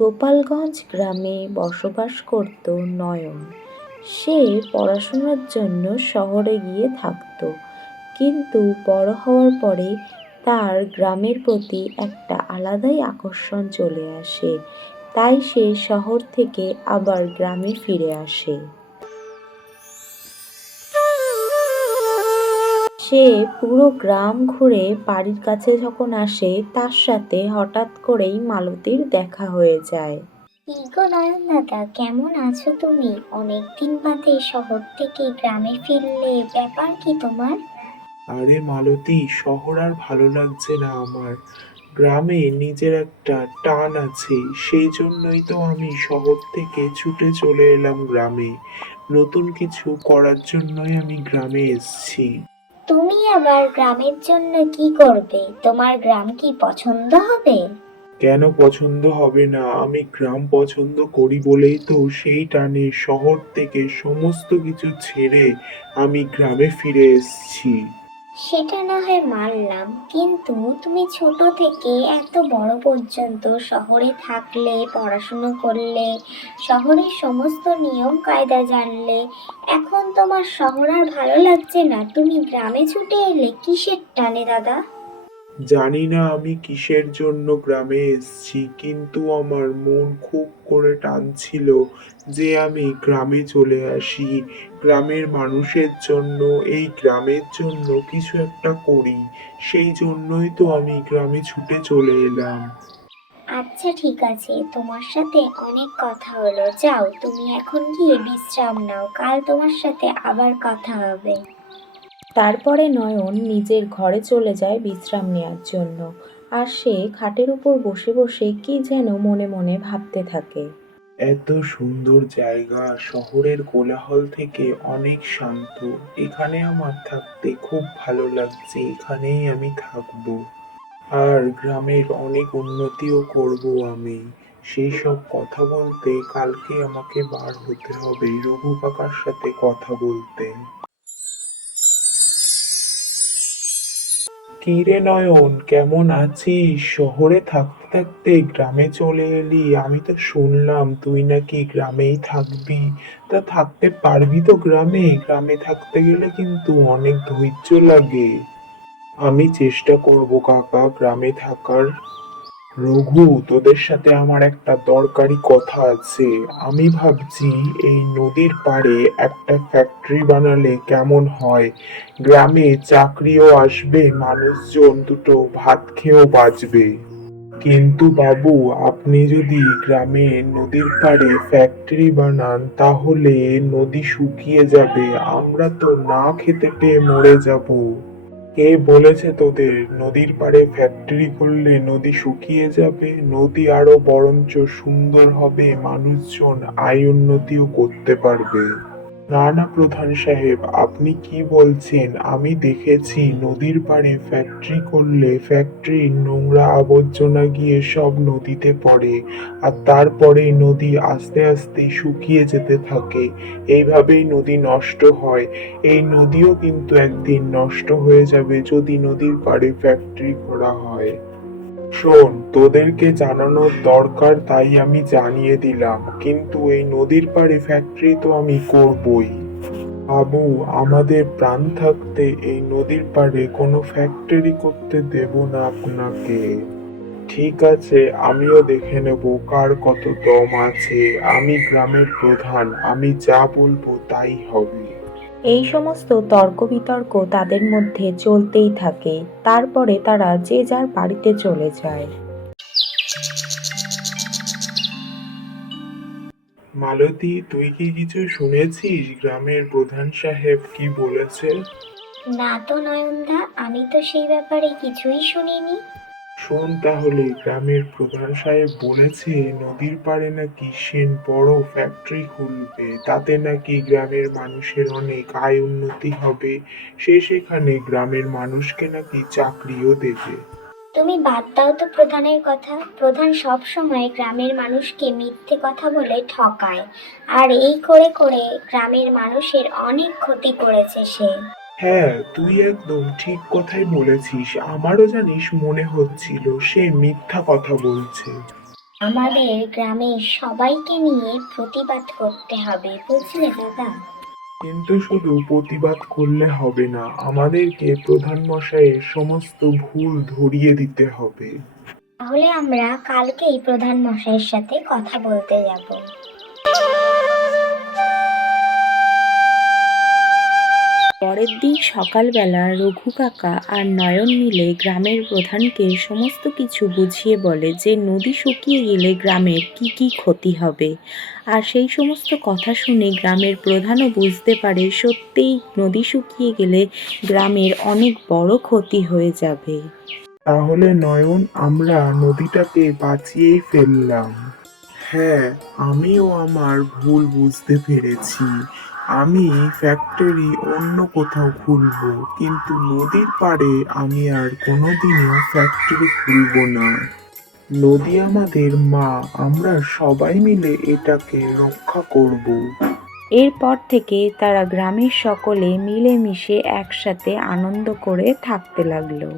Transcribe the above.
গোপালগঞ্জ গ্রামে বসবাস করত নয়ন। সে পড়াশোনার জন্য শহরে গিয়ে থাকত, কিন্তু বড় হওয়ার পরে তার গ্রামের প্রতি একটা আলাদাই আকর্ষণ চলে আসে। তাই সে শহর থেকে আবার গ্রামে ফিরে আসে। সে পুরো গ্রাম ঘুরে বাড়ির কাছে যখন আসে, তার সাথে হঠাৎ করেই মালতীর দেখা হয়ে যায়। কি গো নয়ন দাদা, কেমন আছো তুমি? অনেকদিন বাদে শহর থেকে গ্রামে ফিরলে, ব্যাপার কি তোমার? আরে মালতী, শহর আর ভালো লাগছে না আমার। গ্রামে নিজের একটা টান আছে, সেই জন্যই তো আমি শহর থেকে ছুটে চলে এলাম গ্রামে। নতুন কিছু করার জন্যই আমি গ্রামে এসেছি। তুমি আবার গ্রামের জন্য কি করবে? তোমার গ্রাম কি পছন্দ হবে? কেন পছন্দ হবে না? আমি গ্রাম পছন্দ করি বলেই তো সেই টানে শহর থেকে সমস্ত কিছু ছেড়ে আমি গ্রামে ফিরে এসেছি। সেটা না হয় মানলাম, কিন্তু তুমি ছোট থেকে এত বড় পর্যন্ত শহরে থাকলে, পড়াশুনো করলে, শহরের সমস্ত নিয়ম কায়দা জানলে, এখন তোমার শহর আর ভালো লাগছে না, তুমি গ্রামে ছুটে এলে কিসের টানে দাদা? জানি না আমি কিসের জন্য গ্রামে এসেছি, কিন্তু আমার মন খুব করে টানছিল যে আমি গ্রামে চলে আসি। গ্রামের মানুষের জন্য, এই গ্রামের জন্য কিছু একটা করি। সেই জন্যই তো আমি গ্রামে ছুটে চলে এলাম। আচ্ছা ঠিক আছে, তোমার সাথে অনেক কথা হলো, যাও তুমি এখন গিয়ে বিশ্রাম নাও, কাল তোমার সাথে আবার কথা হবে। তারপরে নয়ন নিজের ঘরে চলে যায় বিশ্রাম নেয়ার জন্য। আর সে খাটের উপর বসে বসে কি যেন মনে মনে ভাবতে থাকে। এত সুন্দর জায়গা, শহরের কোলাহল থেকে অনেক শান্ত। এখানে আমার থাকতে খুব ভালো লাগছে, এখানেই আমি থাকবো। আর গ্রামের অনেক উন্নতিও করব আমি। সেই সব কথা বলতে কালকে আমাকে বার হতে হবে রঘু কাকার সাথে কথা বলতে। কি রে নয়ন, কেমন আছিস? শহরে থাকতে থাকতে গ্রামে চলে এলি। আমি তো শুনলাম তুই নাকি গ্রামেই থাকবি। তা থাকতে পারবি তো গ্রামে? গ্রামে থাকতে গেলে কিন্তু অনেক ধৈর্য লাগে। আমি চেষ্টা করব কাকা গ্রামে থাকার। রঘু, তোদের সাথে আমার একটা দরকারি কথা আছে। আমি ভাবছি এই নদীর পাড়ে একটা ফ্যাক্টরি বানালে কেমন হয়। গ্রামে চাকরিও আসবে, মানুষজন দুটো ভাত খেয়েও বাঁচবে। কিন্তু বাবু, আপনি যদি গ্রামে নদীর পাড়ে ফ্যাক্টরি বানান, তাহলে নদী শুকিয়ে যাবে, আমরা তো না খেতে পেয়ে মরে যাব। কে বলেছে তোদের নদীর পাড়ে ফ্যাক্টরি করলে নদী শুকিয়ে যাবে? নদী আরো বরঞ্চ সুন্দর হবে, মানুষজন আয় উন্নতিও করতে পারবে। না না প্রধান সাহেব, আপনি কি বলছেন? আমি দেখেছি নদীর পাড়ে ফ্যাক্টরি করলে ফ্যাক্টরির নোংরা আবর্জনা গিয়ে সব নদীতে পড়ে, আর তারপরে নদী আস্তে আস্তে শুকিয়ে যেতে থাকে। এইভাবেই নদী নষ্ট হয়। এই নদীও কিন্তু একদিন নষ্ট হয়ে যাবে যদি নদীর পাড়ে ফ্যাক্টরি করা হয়। শোন, তোদেরকে জানানোর দরকার তাই আমি জানিয়ে দিলাম, কিন্তু এই নদীর পাড়ে ফ্যাক্টরি তো আমি করবই। বাবু, আমাদের প্রাণ থাকতে এই নদীর পাড়ে কোনো ফ্যাক্টরি করতে দেব না আপনাকে। ঠিক আছে, আমিও দেখে নেব কার কত দম আছে। আমি গ্রামের প্রধান, আমি যা বলবো তাই হবে। এই সমস্ত তর্ক বিতর্ক তাদের মধ্যে চলতেই থাকে। তারপরে তারা যে যার বাড়িতে চলে যায়। মালতী, তুই কি কিছু শুনেছিস গ্রামের প্রধান সাহেব কি বলেছে? না তো নয়নদা, আমি তো সেই ব্যাপারে কিছুই শুনিনি। শোন তাহলে, গ্রামের প্রধান সাহেব বলেছে নদীর পাড়ে নাকি সে বড় ফ্যাক্টরি খুলবে, তাতে নাকি গ্রামের মানুষের অনেক আয় উন্নতি হবে। সে সেখানে গ্রামের মানুষকে নাকি চাকরিও দেবে। তুমি বাদ দাও তো প্রধানের কথা। প্রধান সব সময় গ্রামের মানুষকে মিথ্যে কথা বলে ঠকায়, আর এই করে করে গ্রামের মানুষের অনেক ক্ষতি করেছে সে। হ্যাঁ, তুই একদম ঠিক কথাই বলেছিস। আমারও জানিস মনে হচ্ছিল সে মিথ্যা কথা বলছে। আমাদের গ্রামের সবাইকে নিয়ে প্রতিবাদ করতে হবে, বুঝলে দাদা? কিন্তু শুধু প্রতিবাদ করলে হবে না, আমাদেরকে প্রধান মশাইয়ের সমস্ত ভুল ধরিয়ে দিতে হবে। তাহলে আমরা কালকেই প্রধান মশাইয়ের সাথে কথা বলতে যাব। পরের দিন সকালবেলা রঘু কাকা আর নয়ন মিলে গ্রামের প্রধানকে সমস্ত কিছু বুঝিয়ে বলে যে নদী শুকিয়ে গেলে গ্রামের কি কি ক্ষতি হবে। আর সেই সমস্ত কথা শুনে গ্রামের প্রধানও বুঝতে পারে সত্যিই নদী শুকিয়ে গেলে গ্রামের অনেক বড় ক্ষতি হয়ে যাবে। তাহলে নয়ন, আমরা নদীটাকে বাঁচিয়েই ফেললাম। হ্যাঁ, আমিও আমার ভুল বুঝতে পেরেছি। আমি ফ্যাক্টরি অন্য কোথাও খুলবো, কিন্তু নদীর পাড়ে আমি আর কোনোদিনও ফ্যাক্টরি খুলবো না। নদী আমাদের মা, আমরা সবাই মিলে এটাকে রক্ষা করব। এরপর থেকে তারা গ্রামের সকলে মিলেমিশে একসাথে আনন্দ করে থাকতে লাগলো।